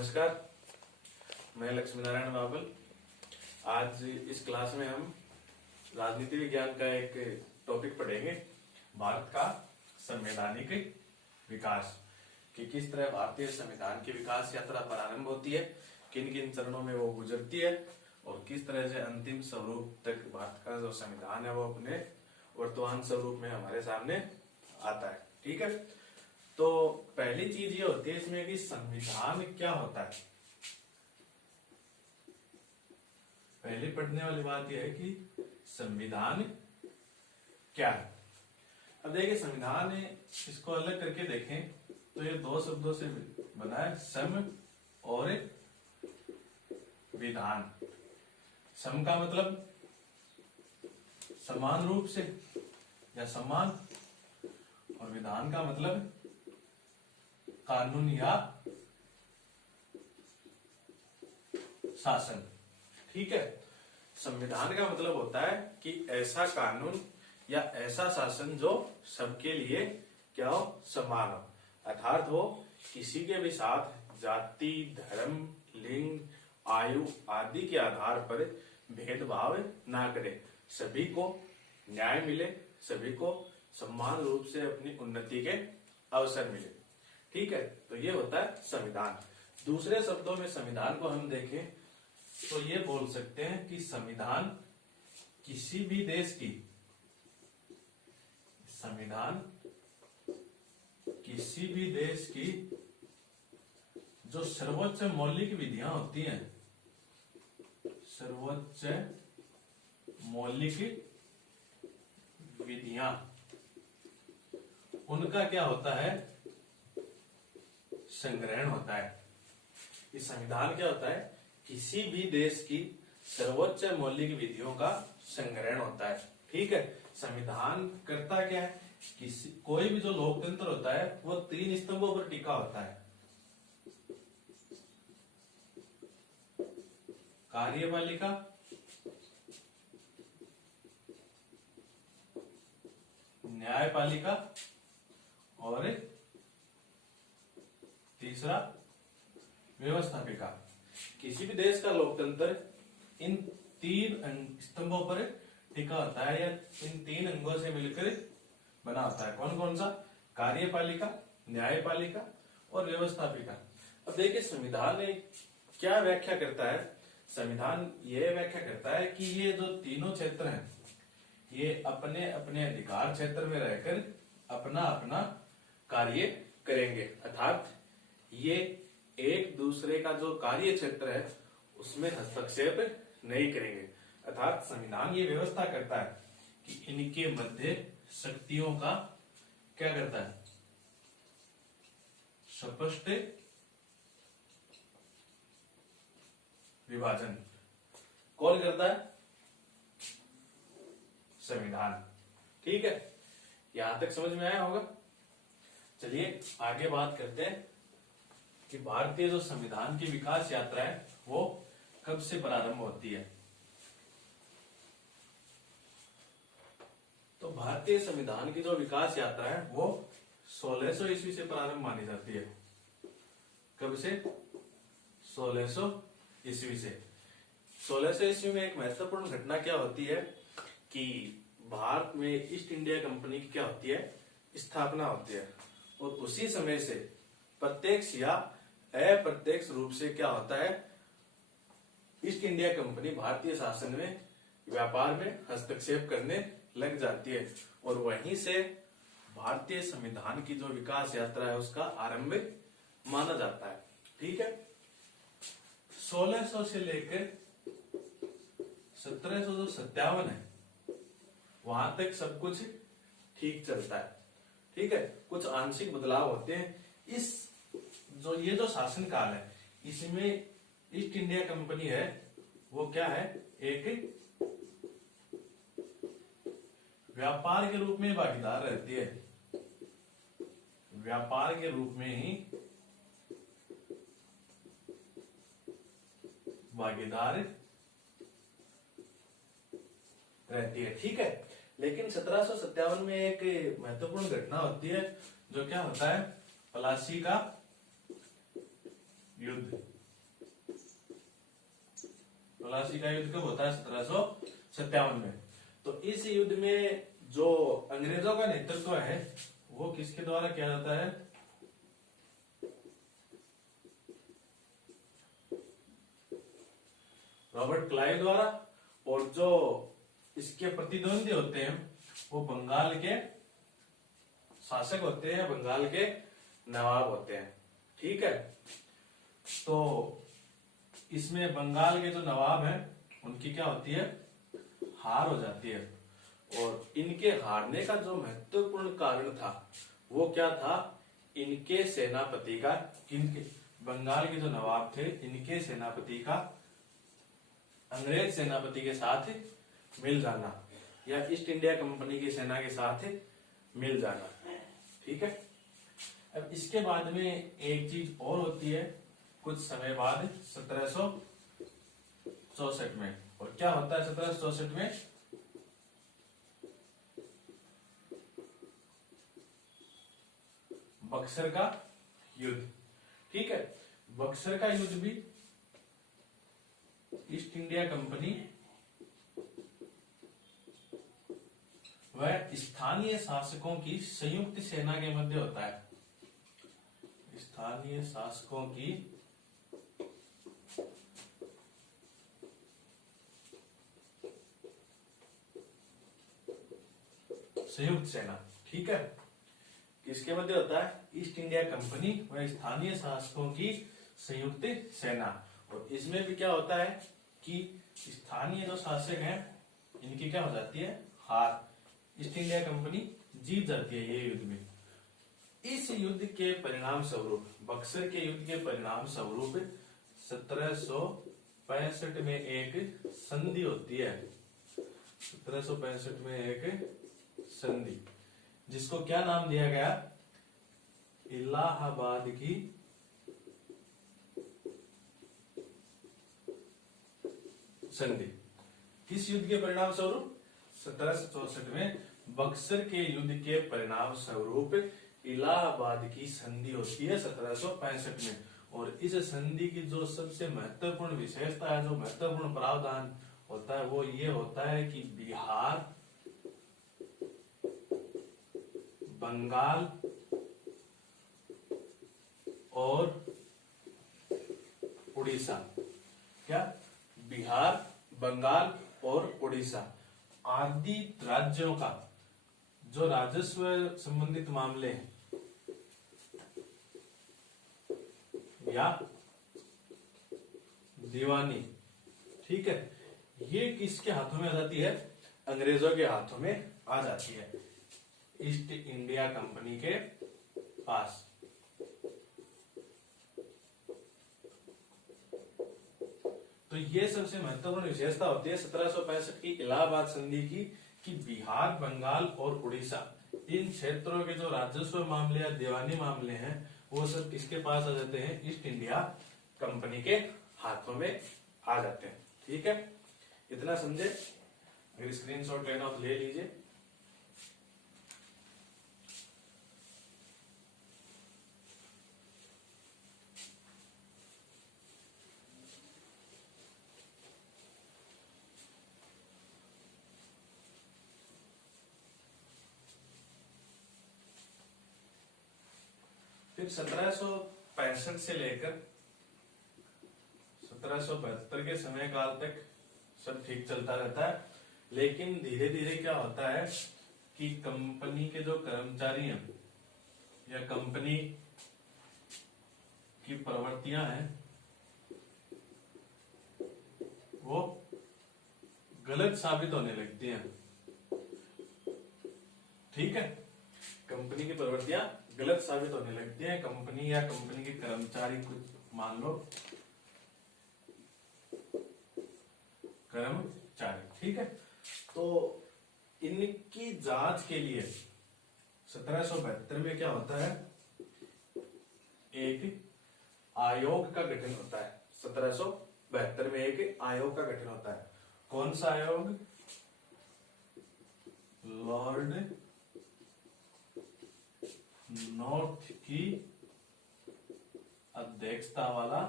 नमस्कार, मैं लक्ष्मी नारायण बाबल। आज इस क्लास में हम राजनीति विज्ञान का एक टॉपिक पढ़ेंगे, भारत का संवैधानिक विकास, कि किस तरह भारतीय संविधान की विकास यात्रा प्रारंभ होती है, किन किन चरणों में वो गुजरती है और किस तरह से अंतिम स्वरूप तक भारत का जो संविधान है वो अपने वर्तमान स्वरूप में हमारे सामने आता है। ठीक है, तो पहली चीज ये होती है इसमें कि संविधान क्या होता है। पहले पढ़ने वाली बात यह है कि संविधान क्या है। अब देखिए, संविधान इसको अलग करके देखें तो ये दो शब्दों से बना है, सम और विधान। सम का मतलब समान रूप से या समान, और विधान का मतलब कानून या शासन। ठीक है, संविधान का मतलब होता है कि ऐसा कानून या ऐसा शासन जो सबके लिए क्या हो, समान हो, अर्थात वो किसी के भी साथ जाति, धर्म, लिंग, आयु आदि के आधार पर भेदभाव ना करे, सभी को न्याय मिले, सभी को समान रूप से अपनी उन्नति के अवसर मिले। ठीक है, तो ये होता है संविधान। दूसरे शब्दों में संविधान को हम देखें तो ये बोल सकते हैं कि संविधान किसी भी देश की, संविधान किसी भी देश की जो सर्वोच्च मौलिक विधियां होती हैं, सर्वोच्च मौलिक विधियां, उनका क्या होता है, संग्रहण होता है। इस संविधान क्या होता है, किसी भी देश की सर्वोच्च मौलिक विधियों का संग्रहण होता है। ठीक है, संविधान करता क्या है, कोई भी जो लोकतंत्र होता है वो तीन स्तंभों पर टिका होता है, कार्यपालिका, न्यायपालिका और तीसरा व्यवस्थापिका। किसी भी देश का लोकतंत्र इन तीन स्तंभों पर टिका होता है या इन तीन अंगों से मिलकर बना होता है। कौन कौन सा, कार्यपालिका, न्यायपालिका और व्यवस्थापिका। अब देखिए, संविधान क्या व्याख्या करता है। संविधान यह व्याख्या करता है कि ये जो तीनों क्षेत्र हैं ये अपने अपने अधिकार क्षेत्र में रहकर अपना अपना कार्य करेंगे, अर्थात ये एक दूसरे का जो कार्य क्षेत्र है उसमें हस्तक्षेप नहीं करेंगे। अर्थात संविधान ये व्यवस्था करता है कि इनके मध्य शक्तियों का क्या करता है, स्पष्ट विभाजन। कौन करता है, संविधान। ठीक है, यहां तक समझ में आया होगा। चलिए आगे बात करते हैं कि भारतीय जो संविधान की विकास यात्रा है वो कब से प्रारंभ होती है। तो भारतीय संविधान की जो विकास यात्रा है वो 1600 ईस्वी से प्रारंभ मानी जाती है। कब से, 1600 ईस्वी से। 1600 ईस्वी में एक महत्वपूर्ण घटना क्या होती है कि भारत में ईस्ट इंडिया कंपनी की क्या होती है, स्थापना होती है, और उसी समय से प्रत्यक्ष या अप्रत्यक्ष रूप से क्या होता है, ईस्ट इंडिया कंपनी भारतीय शासन में, व्यापार में हस्तक्षेप करने लग जाती है, और वहीं से भारतीय संविधान की जो विकास यात्रा है उसका आरंभ माना जाता है। ठीक है, 1600 से लेकर 1757 है वहां तक सब कुछ ठीक चलता है। ठीक है, कुछ आंशिक बदलाव होते हैं। ये जो शासन काल है इसमें ईस्ट इंडिया कंपनी है वो क्या है, एक व्यापार के रूप में भागीदार रहती है, व्यापार के रूप में ही भागीदार रहती है। ठीक है, लेकिन 1757 में एक महत्वपूर्ण घटना होती है जो क्या होता है, प्लासी का युद्ध। का युद्ध कब होता है? 1757 में। तो इस युद्ध में जो अंग्रेजों का नेतृत्व है वो किसके द्वारा किया जाता है? रॉबर्ट क्लाइव द्वारा। और जो इसके प्रतिद्वंदी होते हैं वो बंगाल के शासक होते हैं, बंगाल के नवाब होते हैं। ठीक है, तो इसमें बंगाल के जो नवाब हैं उनकी क्या होती है? हार हो जाती है। और इनके हारने का जो महत्वपूर्ण कारण था वो क्या था? इनके सेनापति का, इनके बंगाल के जो नवाब थे इनके सेनापति का अंग्रेज सेनापति के साथ मिल जाना या ईस्ट इंडिया कंपनी की सेना के साथ मिल जाना। ठीक है, अब इसके बाद में एक चीज और होती है कुछ समय बाद 1764 में। और क्या होता है 1764 में? बक्सर का युद्ध। ठीक है, बक्सर का युद्ध भी ईस्ट इंडिया कंपनी व स्थानीय शासकों की संयुक्त सेना के मध्य होता है। स्थानीय शासकों की संयुक्त सेना। ठीक है, किसके मध्य होता है? ईस्ट इंडिया कंपनी व स्थानीय शासकों की संयुक्त सेना। और इसमें भी क्या होता है कि स्थानीय जो शासक हैं इनकी क्या हो जाती है? हार। ईस्ट इंडिया कंपनी जीत जाती है ये युद्ध में। इस युद्ध के परिणाम स्वरूप, बक्सर के युद्ध के परिणाम स्वरूप 1765 में एक संधि होती है। 1765 में एक संधि, जिसको क्या नाम दिया गया? इलाहाबाद की संधि। किस युद्ध के परिणाम स्वरूप? 1764 में बक्सर के युद्ध के परिणाम स्वरूप इलाहाबाद की संधि होती है 1765 में। और इस संधि की जो सबसे महत्वपूर्ण विशेषता है, जो महत्वपूर्ण प्रावधान होता है वो ये होता है कि बिहार, बंगाल और उड़ीसा, क्या? बिहार, बंगाल और उड़ीसा आदि राज्यों का जो राजस्व संबंधित मामले हैं या दीवानी, ठीक है, ये किसके हाथों में आ जाती है? अंग्रेजों के हाथों में आ जाती है, ईस्ट इंडिया कंपनी के पास। तो ये सबसे महत्वपूर्ण विशेषता होती है 1765 की इलाहाबाद संधि की, कि बिहार, बंगाल और उड़ीसा इन क्षेत्रों के जो राजस्व मामले या दीवानी मामले हैं वो सब किसके पास आ जाते हैं? ईस्ट इंडिया कंपनी के हाथों में आ जाते हैं। ठीक है, इतना समझे? अगर स्क्रीनशॉट लेना हो तो ले लीजिए। फिर 1765 से लेकर 1772 के समय काल तक सब ठीक चलता रहता है। लेकिन धीरे धीरे क्या होता है कि कंपनी के जो कर्मचारी हैं या कंपनी की प्रवृत्तियां हैं वो गलत साबित होने लगती हैं। ठीक है, कंपनी की प्रवृत्तियां गलत साबित होने लगती है। कंपनी या कंपनी के कर्मचारी, कुछ मान लो कर्मचारी, ठीक है, तो इनकी जांच के लिए 1772 में क्या होता है? एक आयोग का गठन होता है। 1772 में एक आयोग का गठन होता है। कौन सा आयोग? लॉर्ड नॉर्थ की अध्यक्षता वाला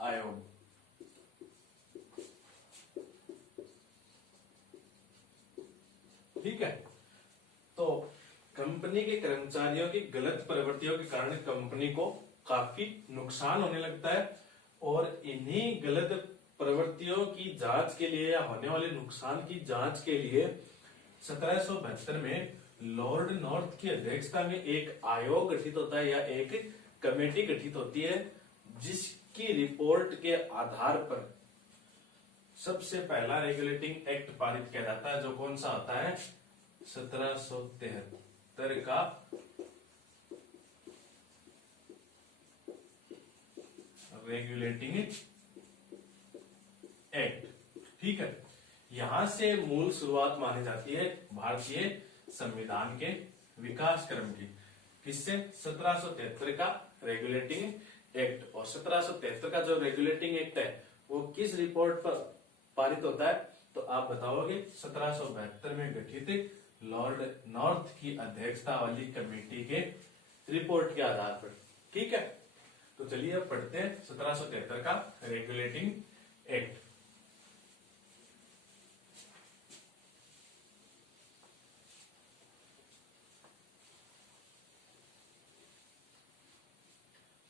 आयोग। ठीक है। तो कंपनी के कर्मचारियों की गलत प्रवृत्तियों के कारण कंपनी को काफी नुकसान होने लगता है, और इन्हीं गलत प्रवृत्तियों की जांच के लिए या होने वाले नुकसान की जांच के लिए 1772 में लॉर्ड नॉर्थ की अध्यक्षता में एक आयोग गठित होता है या एक कमेटी गठित होती है, जिसकी रिपोर्ट के आधार पर सबसे पहला रेगुलेटिंग एक्ट पारित किया जाता है, जो कौन सा होता है 1773 का रेगुलेटिंग एक्ट। ठीक है, यहां से मूल शुरुआत मानी जाती है भारतीय संविधान के विकास क्रम की। किससे? 1773 का रेगुलेटिंग एक्ट। और 1773 का जो रेगुलेटिंग एक्ट है वो किस रिपोर्ट पर पारित होता है? तो आप बताओगे 1772 में गठित लॉर्ड नॉर्थ की अध्यक्षता वाली कमेटी के रिपोर्ट के आधार पर। ठीक है, तो चलिए अब पढ़ते हैं 1773 का रेगुलेटिंग एक्ट।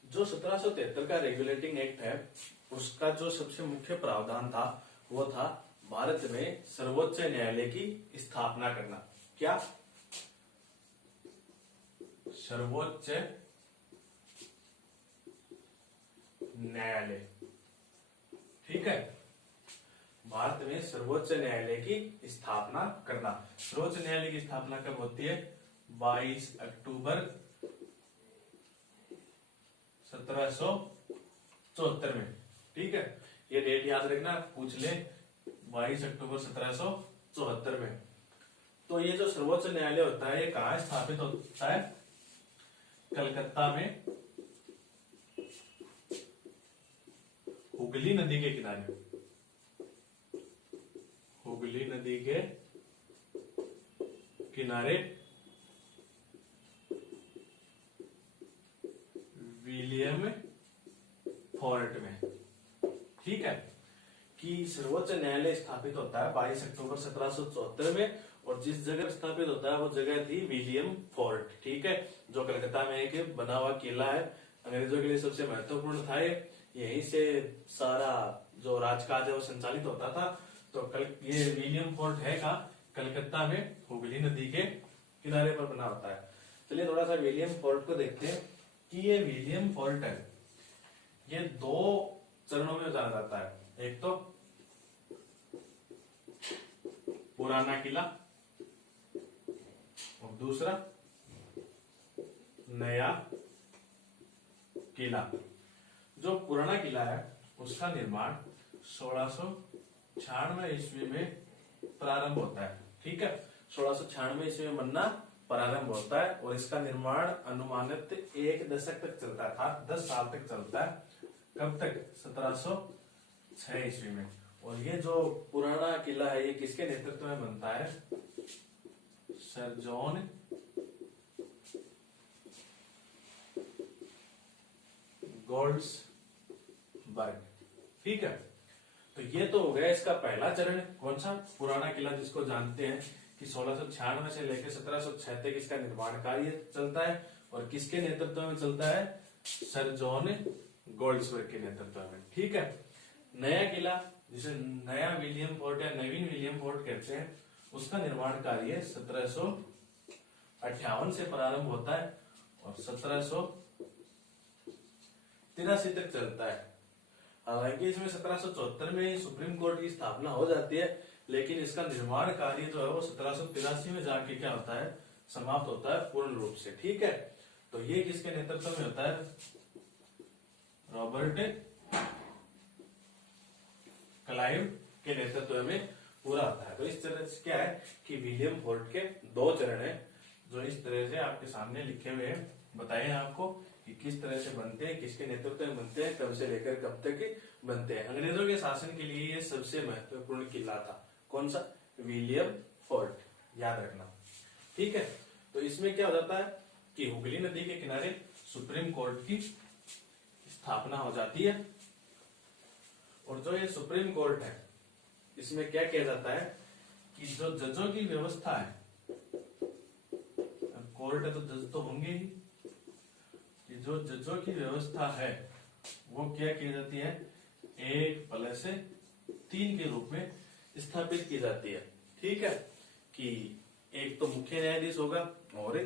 जो 1773 का रेगुलेटिंग एक्ट है, उसका जो सबसे मुख्य प्रावधान था वो था भारत में सर्वोच्च न्यायालय की स्थापना करना। क्या? सर्वोच्च न्यायालय। ठीक है, भारत में सर्वोच्च न्यायालय की स्थापना करना। सर्वोच्च न्यायालय की स्थापना कब होती है? 22 अक्टूबर 1774 में। ठीक है, ये डेट याद रखना, पूछ ले 22 अक्टूबर 1774 में। तो ये जो सर्वोच्च न्यायालय होता है ये कहाँ स्थापित होता है? कलकत्ता में हुगली नदी के किनारे। हुगली नदी के किनारे विलियम फोर्ट में। ठीक है, कि सर्वोच्च न्यायालय स्थापित होता है 22 अक्टूबर 1774 में, और जिस जगह स्थापित होता है वो जगह थी विलियम फोर्ट। ठीक है, जो कलकत्ता में एक बना हुआ किला है, अंग्रेजों के लिए सबसे महत्वपूर्ण था। यहीं से सारा जो राजकाज है वो संचालित होता था। तो ये विलियम फोर्ट है का कलकत्ता में हुगली नदी के किनारे पर बना होता है। चलिए थोड़ा सा विलियम फोर्ट को देखते हैं कि ये विलियम फोर्ट है, ये दो चरणों में जाना जाता है। एक तो पुराना किला और दूसरा नया किला। जो पुराना किला है उसका निर्माण 1696 ईस्वी में प्रारंभ होता है। ठीक है, 1696 ईस्वी में बनना प्रारंभ होता है, और इसका निर्माण अनुमानित 1 दशक तक चलता था, 10 साल तक चलता है। कब तक? 1706 ईस्वी में। और ये जो पुराना किला है ये किसके नेतृत्व में बनता है? Sir John Goldsberg. ठीक है, तो ये तो हो गया इसका पहला चरण। कौन सा? पुराना किला, जिसको जानते हैं कि 1696 से लेकर 1706 तक इसका निर्माण कार्य चलता है, और किसके नेतृत्व में चलता है? सर जॉन गोल्ड्सबर्ग के नेतृत्व में। ठीक है, नया किला जिसे नया विलियम फोर्ट या नवीन विलियम फोर्ट कहते हैं, उसका निर्माण कार्य 1758 से प्रारंभ होता है और 1783 तक चलता है। हालांकि इसमें 1774 में सुप्रीम कोर्ट की स्थापना हो जाती है, लेकिन इसका निर्माण कार्य जो है वो 1783 में जाके क्या होता है? समाप्त होता है पूर्ण रूप से। ठीक है, तो ये किसके नेतृत्व में होता है? रॉबर्ट क्लाइव के नेतृत्व में पूरा होता है। तो इस तरह से क्या है कि विलियम फोर्ट के 2 चरण है, जो इस तरह से आपके सामने लिखे हुए हैं, बताए आपको कि किस तरह से बनते हैं, किसके नेतृत्व में बनते हैं, कब से लेकर कब तक बनते हैं। अंग्रेजों के शासन के लिए ये सबसे महत्वपूर्ण किला था। कौन सा? विलियम फोर्ट, याद रखना। ठीक है, तो इसमें क्या हो जाता है कि हुगली नदी के किनारे सुप्रीम कोर्ट की स्थापना हो जाती है, और जो ये सुप्रीम कोर्ट है इसमें क्या किया जाता है कि जो जजों की व्यवस्था है कोर्ट है तो जज तो होंगे ही, कि जो जजों की व्यवस्था है वो क्या की जाती है, 1+3 के रूप में स्थापित की जाती है। ठीक है, कि एक तो मुख्य न्यायाधीश होगा और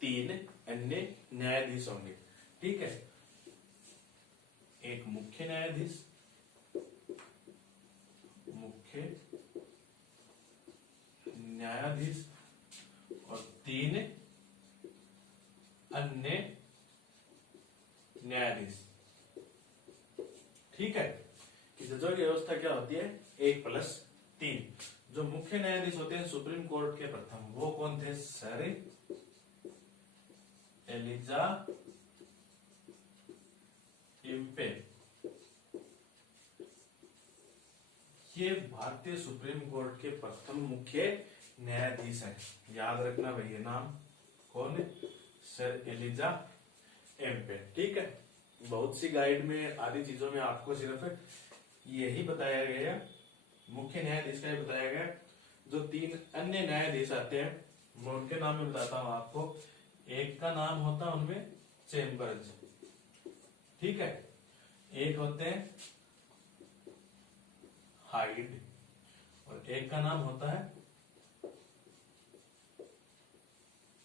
3 अन्य न्यायाधीश होंगे। ठीक है, एक मुख्य न्यायाधीश, और 3 अन्य न्यायाधीश। ठीक है, कि जजों की व्यवस्था क्या होती है, 1+3। जो मुख्य न्यायाधीश होते हैं सुप्रीम कोर्ट के प्रथम, वो कौन थे, सर एलिजा इम्पे। ये भारतीय सुप्रीम कोर्ट के प्रथम मुख्य न्यायाधीश हैं। याद रखना भाई, ये नाम कौन है, सर एलिजा एम्पे। ठीक है, बहुत सी गाइड में आदि चीजों में आपको सिर्फ यही बताया गया, मुख्य न्यायाधीश का ही बताया गया। जो 3 अन्य न्यायाधीश आते हैं मैं उनके नाम में बताता हूं आपको। एक का नाम होता है उनमें चेम्बर्स। ठीक है, एक होते हैं हाइड और एक का नाम होता है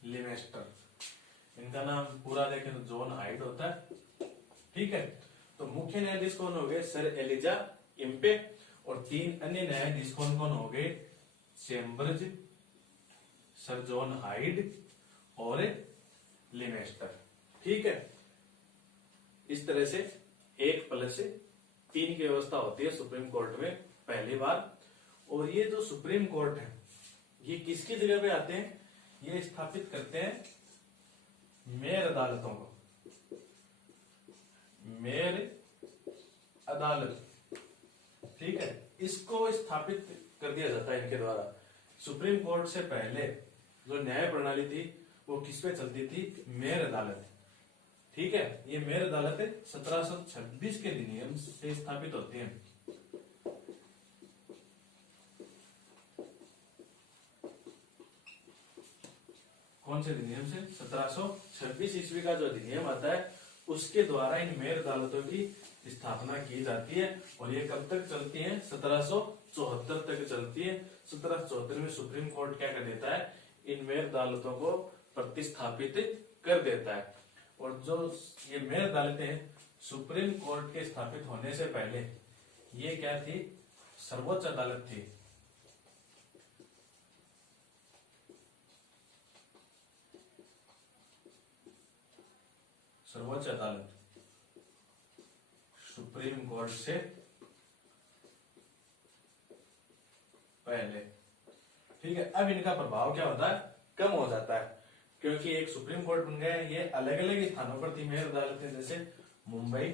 लिमेस्टर। इनका नाम पूरा देखें तो जॉन हाइड होता है। ठीक है, तो मुख्य न्यायाधीश कौन हो गए, सर एलिजा इम्पे, और 3 अन्य न्यायाधीश कौन कौन हो गए, चेम्बर्स, सर जॉन हाइड और लिमेस्टर। ठीक है, इस तरह से 1+3 की व्यवस्था होती है सुप्रीम कोर्ट में पहली बार। और ये जो सुप्रीम कोर्ट है ये किसकी जगह पे आते हैं, ये स्थापित करते हैं मेयर अदालतों को, मेयर अदालत। ठीक है, इसको स्थापित कर दिया जाता है इनके द्वारा। सुप्रीम कोर्ट से पहले जो न्याय प्रणाली थी वो किस पे चलती थी, मेयर अदालत। ठीक है, ये मेयर अदालतें 1726 के अधिनियम से स्थापित होती हैं। कौन से अधिनियम से, 1726 ईस्वी का जो अधिनियम आता है उसके द्वारा इन मेयर अदालतों की स्थापना की जाती है। और ये कब तक चलती है, 1774 तक चलती है। 1774 में सुप्रीम कोर्ट क्या कर देता है, इन मेयर अदालतों को प्रतिस्थापित कर देता है। और जो ये मेयर अदालतें सुप्रीम कोर्ट के स्थापित होने से पहले ये क्या थी, सर्वोच्च अदालत थी। सर्वोच्च अदालत सुप्रीम कोर्ट से पहले। ठीक है, अब इनका प्रभाव क्या होता है, कम हो जाता है, क्योंकि एक सुप्रीम कोर्ट बन गया है। ये अलग अलग स्थानों पर थी मेयर अदालतें, जैसे मुंबई,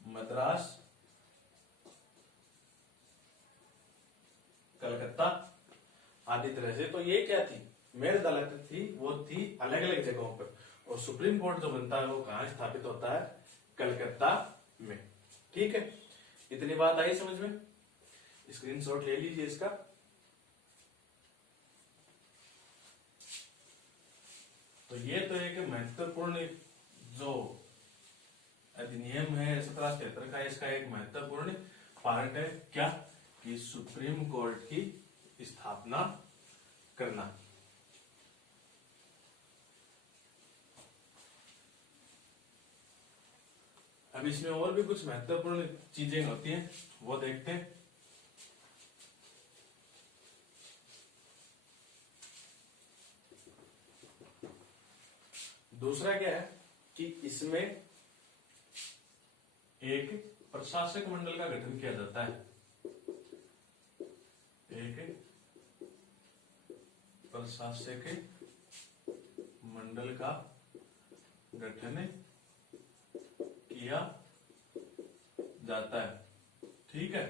मद्रास, कलकत्ता आदि तरह से। तो ये क्या थी, मेयर अदालत थी, वो थी अलग अलग जगहों पर। और सुप्रीम कोर्ट जो बनता है वो कहां स्थापित होता है, कलकत्ता में। ठीक है, इतनी बात आई समझ में, स्क्रीनशॉट ले लीजिए इसका। तो ये तो एक महत्वपूर्ण जो अधिनियम है 1773 का, इसका एक महत्वपूर्ण पार्ट है क्या, कि सुप्रीम कोर्ट की स्थापना करना। अब इसमें और भी कुछ महत्वपूर्ण चीजें होती हैं, वो देखते हैं। दूसरा क्या है कि इसमें एक प्रशासक मंडल का गठन किया जाता है। एक प्रशासक मंडल का गठन किया जाता है। ठीक है,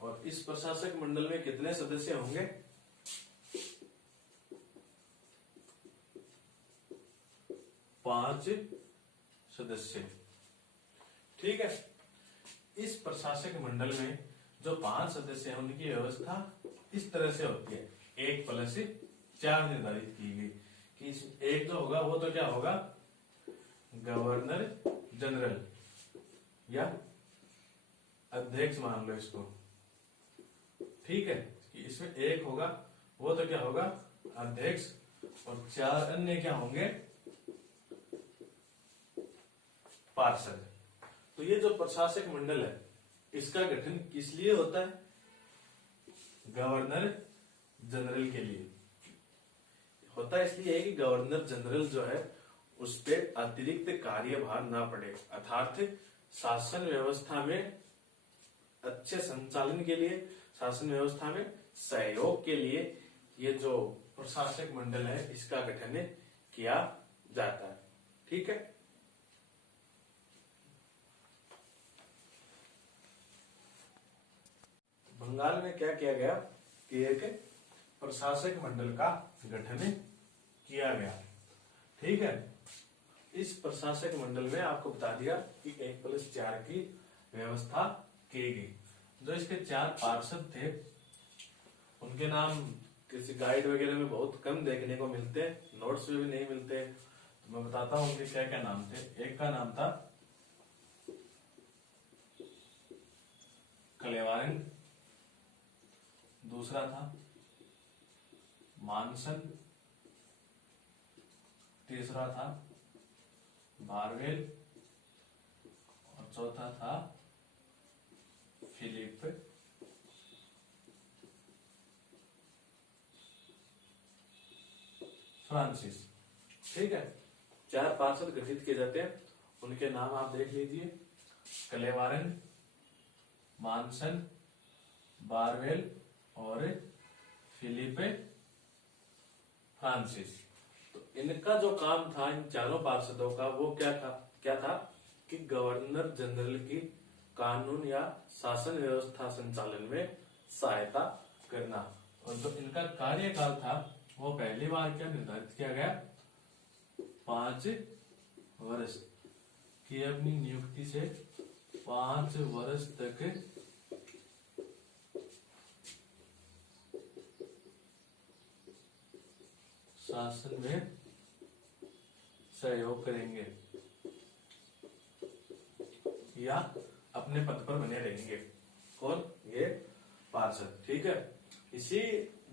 और इस प्रशासक मंडल में कितने सदस्य होंगे, 5 सदस्य। ठीक है, इस प्रशासक मंडल में जो 5 सदस्य हैं उनकी व्यवस्था इस तरह से होती है, 1+3। चार निर्धारित की गई कि एक जो होगा वो तो क्या होगा, गवर्नर जनरल या अध्यक्ष मान लो इसको, ठीक है। कि इसमें एक होगा वो तो क्या होगा, अध्यक्ष, और चार अन्य क्या होंगे, पार्षद। तो ये जो प्रशासक मंडल है इसका गठन किस लिए होता है, गवर्नर जनरल के लिए होता है। इसलिए है कि गवर्नर जनरल जो है उस पर अतिरिक्त कार्यभार ना पड़े, अर्थात शासन व्यवस्था में अच्छे संचालन के लिए, शासन व्यवस्था में सहयोग के लिए ये जो प्रशासक मंडल है इसका गठन किया जाता है, ठीक है। बंगाल में क्या किया गया कि एक प्रशासक मंडल का गठन किया गया, ठीक है। इस प्रशासक मंडल में आपको बता दिया कि 1+4 की व्यवस्था की गई। जो इसके 4 पार्षद थे उनके नाम किसी गाइड वगैरह में बहुत कम देखने को मिलते हैं, नोट्स में भी नहीं मिलते, तो मैं बताता हूं उनके क्या क्या नाम थे। एक का नाम था कलेवारन, दूसरा था मानसन, तीसरा था बारवेल और चौथा था फिलिप फ्रांसिस, ठीक है। 4 पार्षद गठित किए जाते हैं, उनके नाम आप देख लीजिए, कलेवारन, मानसन, बारवेल और फिलिप फ्रांसिस। तो इनका जो काम था इन चारों पार्षदों का वो क्या था कि गवर्नर जनरल की कानून या शासन व्यवस्था संचालन में सहायता करना। और जो इनका कार्यकाल था वो पहली बार क्या निर्धारित किया गया, 5 वर्ष की अपनी नियुक्ति से 5 वर्ष तक शासन में सहयोग करेंगे या अपने पद पर बने रहेंगे। कौन, ये पार्षद, ठीक है। इसी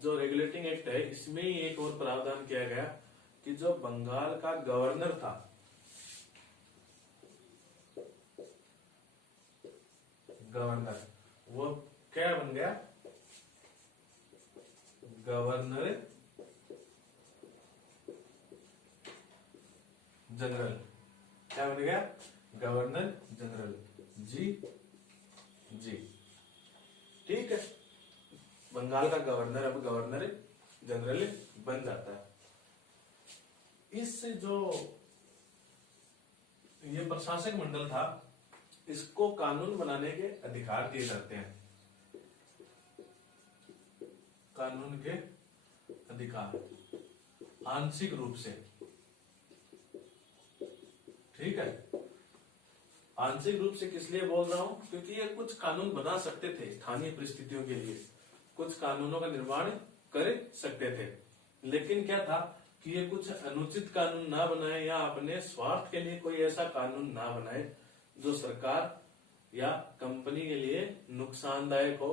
जो रेगुलेटिंग एक्ट है इसमें ही एक और प्रावधान किया गया कि जो बंगाल का गवर्नर था, गवर्नर, वो क्या बन गया, गवर्नर जनरल। क्या बन गया, गवर्नर जनरल, जी, ठीक है। बंगाल का गवर्नर अब गवर्नर जनरल बन जाता है। इस जो ये प्रशासक मंडल था इसको कानून बनाने के अधिकार दिए जाते हैं, कानून के अधिकार आंशिक रूप से, ठीक है। आंशिक रूप से किस लिए बोल रहा हूं, क्योंकि ये कुछ कानून बना सकते थे स्थानीय परिस्थितियों के लिए, कुछ कानूनों का निर्माण कर सकते थे, लेकिन क्या था कि ये कुछ अनुचित कानून ना बनाए या अपने स्वार्थ के लिए कोई ऐसा कानून ना बनाए जो सरकार या कंपनी के लिए नुकसानदायक हो।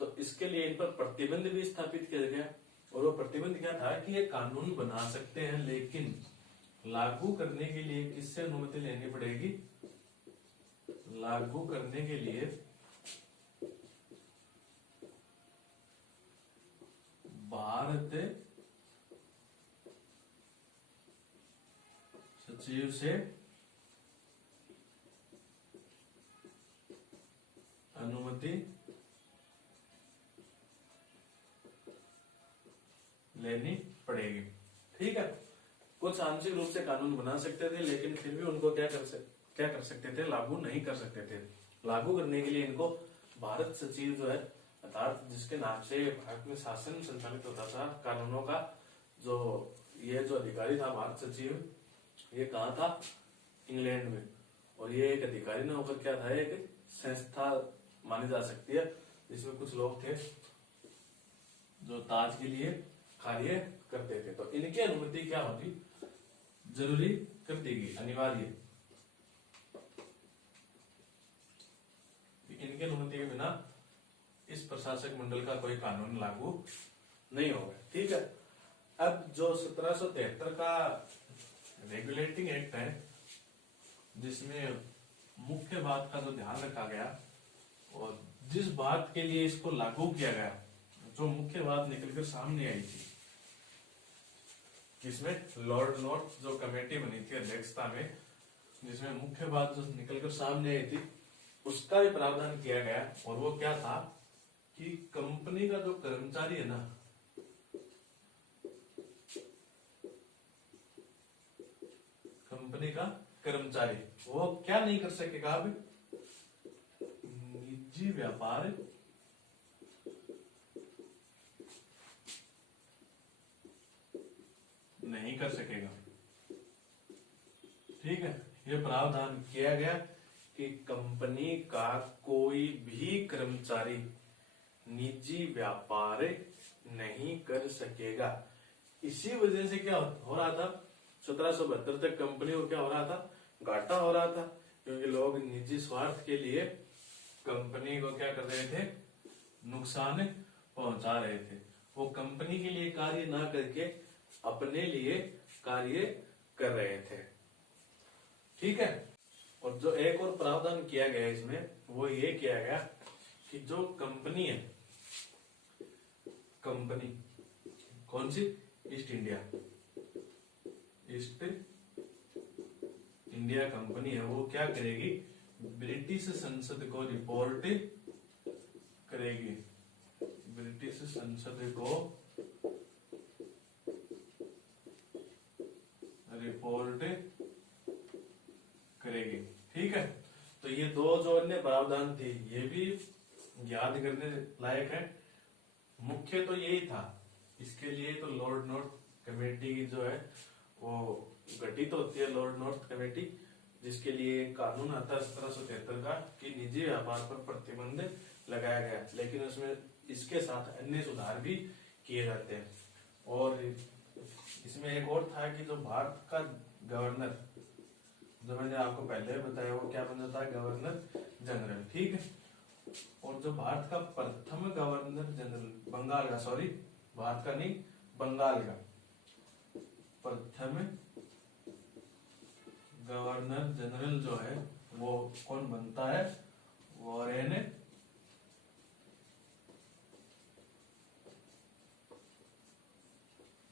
तो इसके लिए इन पर प्रतिबंध भी स्थापित किया गया, और वो प्रतिबंध क्या था कि ये कानून बना सकते हैं लेकिन लागू करने के लिए किससे अनुमति लेनी पड़ेगी, लागू करने के लिए भारत सचिव से अनुमति लेनी पड़ेगी, ठीक है। कुछ आंशिक रूप से कानून बना सकते थे लेकिन फिर भी उनको क्या कर सकते थे, लागू नहीं कर सकते थे। लागू करने के लिए इनको भारत सचिव जो है, अर्थात जिसके नाम से भारत में शासन संचालित होता था कानूनों का, जो ये जो अधिकारी था भारत सचिव, ये कहा था, इंग्लैंड में। और ये एक अधिकारी न होकर क्या था, एक संस्था मानी जा सकती है जिसमें कुछ लोग थे जो ताज के लिए कार्य करते थे। तो इनकी अनुमति क्या होती, जरूरी कर दी गई, अनिवार्य। इनकी अनुमति के बिना इस प्रशासक मंडल का कोई कानून लागू नहीं होगा। ठीक है। अब जो 1773 का रेगुलेटिंग एक्ट है, जिसमें मुख्य बात का जो ध्यान रखा गया और जिस बात के लिए इसको लागू किया गया, जो मुख्य बात निकलकर सामने आई थी, जिसमें लॉर्ड नॉर्थ जो कमेटी बनी थी अध्यक्षता में, जिसमें मुख्य बात जो निकलकर सामने आई थी, उसका भी प्रावधान किया गया। और वो क्या था कि कंपनी का जो कर्मचारी है ना, कंपनी का कर्मचारी वो क्या नहीं कर सकेगा, अब निजी व्यापार नहीं कर सकेगा। ठीक है। ये प्रावधान किया गया कि कंपनी का कोई भी कर्मचारी निजी व्यापार नहीं कर सकेगा। इसी वजह से क्या हो रहा था, 1772 तक कंपनी को क्या हो रहा था, घाटा हो रहा था, क्योंकि लोग निजी स्वार्थ के लिए कंपनी को क्या कर रहे थे, नुकसान पहुंचा रहे थे। वो कंपनी के लिए कार्य ना करके अपने लिए कार्य कर रहे थे। ठीक है। और जो एक और प्रावधान किया गया इसमें, वो ये किया गया कि जो कंपनी है, कंपनी कौन सी, ईस्ट इंडिया कंपनी है, वो क्या करेगी, ब्रिटिश संसद को रिपोर्ट करेगी, ब्रिटिश संसद को रिपोर्ट करेगी। ठीक है। तो ये दो जो अन्य प्रावधान थे, ये भी याद करने लायक है। मुख्य तो यही था। इसके लिए तो लॉर्ड नॉर्थ कमेटी जो है वो गठित होती है, लॉर्ड नॉर्थ कमेटी, जिसके लिए कानून आता है 1773 का कि निजी व्यापार पर प्रतिबंध लगाया गया। लेकिन उसमें इसके साथ अन्य सुधार भी किए जाते हैं। और इसमें एक और था कि जो भारत का गवर्नर, जो मैंने आपको पहले बताया, वो क्या बन जाता है, गवर्नर जनरल। ठीक है। और जो भारत का प्रथम गवर्नर जनरल, बंगाल का, सॉरी भारत का नहीं, बंगाल का प्रथम गवर्नर जनरल जो है वो कौन बनता है, वॉरेन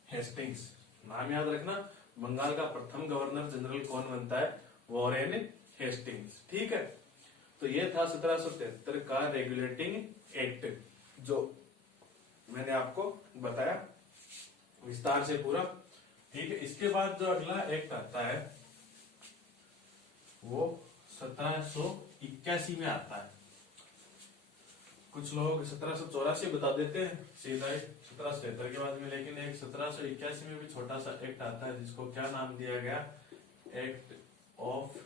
हेस्टिंग्स। नाम याद रखना, बंगाल का प्रथम गवर्नर जनरल कौन बनता है, वॉरेन हेस्टिंग्स। ठीक है। तो ये था 1773 का रेगुलेटिंग एक्ट, जो मैंने आपको बताया विस्तार से पूरा। ठीक है। इसके बाद जो अगला एक्ट आता है वो 1781 में आता है। कुछ लोग 1784 बता देते हैं सीधा ही 1773 के बाद में, लेकिन एक 1781 में भी छोटा सा एक्ट आता है, जिसको क्या नाम दिया गया, एक्ट ऑफ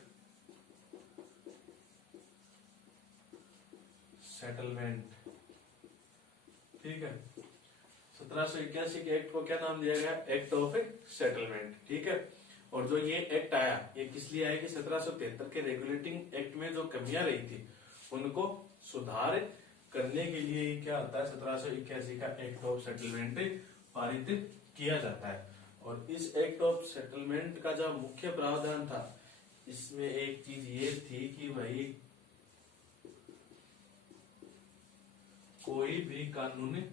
सेटलमेंट। ठीक है। 1781 के एक्ट को क्या नाम दिया गया, एक्ट ऑफ सेटलमेंट। ठीक है। और जो ये एक्ट आया, ये किस लिए आया कि 1773 के रेगुलेटिंग एक्ट में जो कमियां रही थी उनको सुधार करने के लिए क्या आता है, 1781 का एक्ट ऑफ सेटलमेंट पारित किया जाता है। और इस एक्ट ऑफ सेटलमेंट का जो मुख्य प्रावधान था, इसमें एक चीज ये थी कि भाई कोई भी कानून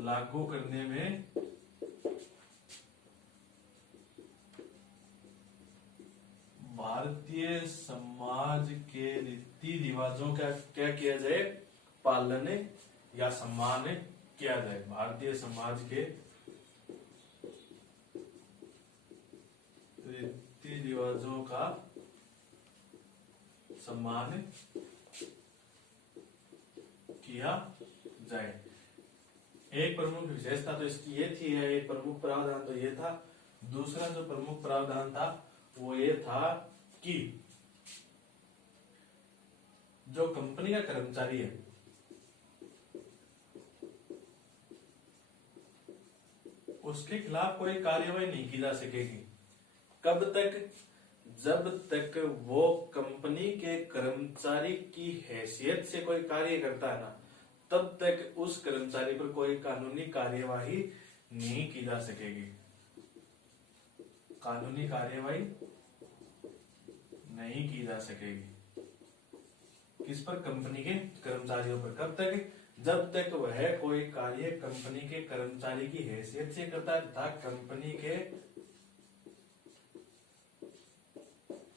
लागू करने में भारतीय समाज के रीति रिवाजों का क्या किया जाए, पालन या सम्मान किया जाए। भारतीय समाज के रीति रिवाजों का सम्मान किया जाए। एक प्रमुख विशेषता तो इसकी ये थी, है एक प्रमुख प्रावधान तो ये था। दूसरा जो प्रमुख प्रावधान था वो ये था कि जो कंपनी का कर्मचारी है उसके खिलाफ कोई कार्यवाही नहीं की जा सकेगी। कब तक? जब तक वो कंपनी के कर्मचारी की हैसियत से कोई कार्य करता है ना, तब तक उस कर्मचारी पर कोई कानूनी कार्यवाही नहीं की जा सकेगी। कानूनी कार्यवाही नहीं की जा सकेगी। किस पर? कंपनी के कर्मचारियों पर। कब तक? जब तक वह कोई कार्य कंपनी के कर्मचारी की हैसियत से करता है तथा कंपनी के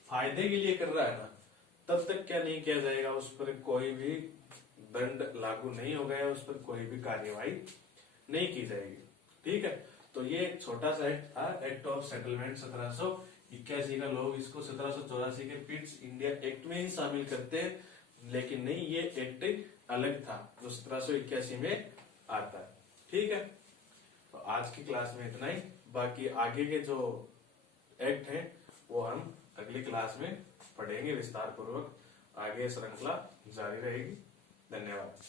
फायदे के लिए कर रहा है ना, तब तक क्या नहीं किया जाएगा, उस पर कोई भी दंड लागू नहीं होगा या उस पर कोई भी कार्यवाही नहीं की जाएगी। ठीक है, तो ये एक छोटा सा एक्ट था, एक्ट ऑफ सेटलमेंट 1781 का। लोग इसको 1784 के पिट्स इंडिया एक्ट में ही शामिल करते हैं, लेकिन नहीं, ये एक्ट अलग था जो 1781 में आता है। ठीक है, तो आज की क्लास में इतना ही। बाकी आगे के जो एक्ट हैं वो हम अगली क्लास में पढ़ेंगे विस्तार पूर्वक। आगे श्रृंखला जारी रहेगी। धन्यवाद।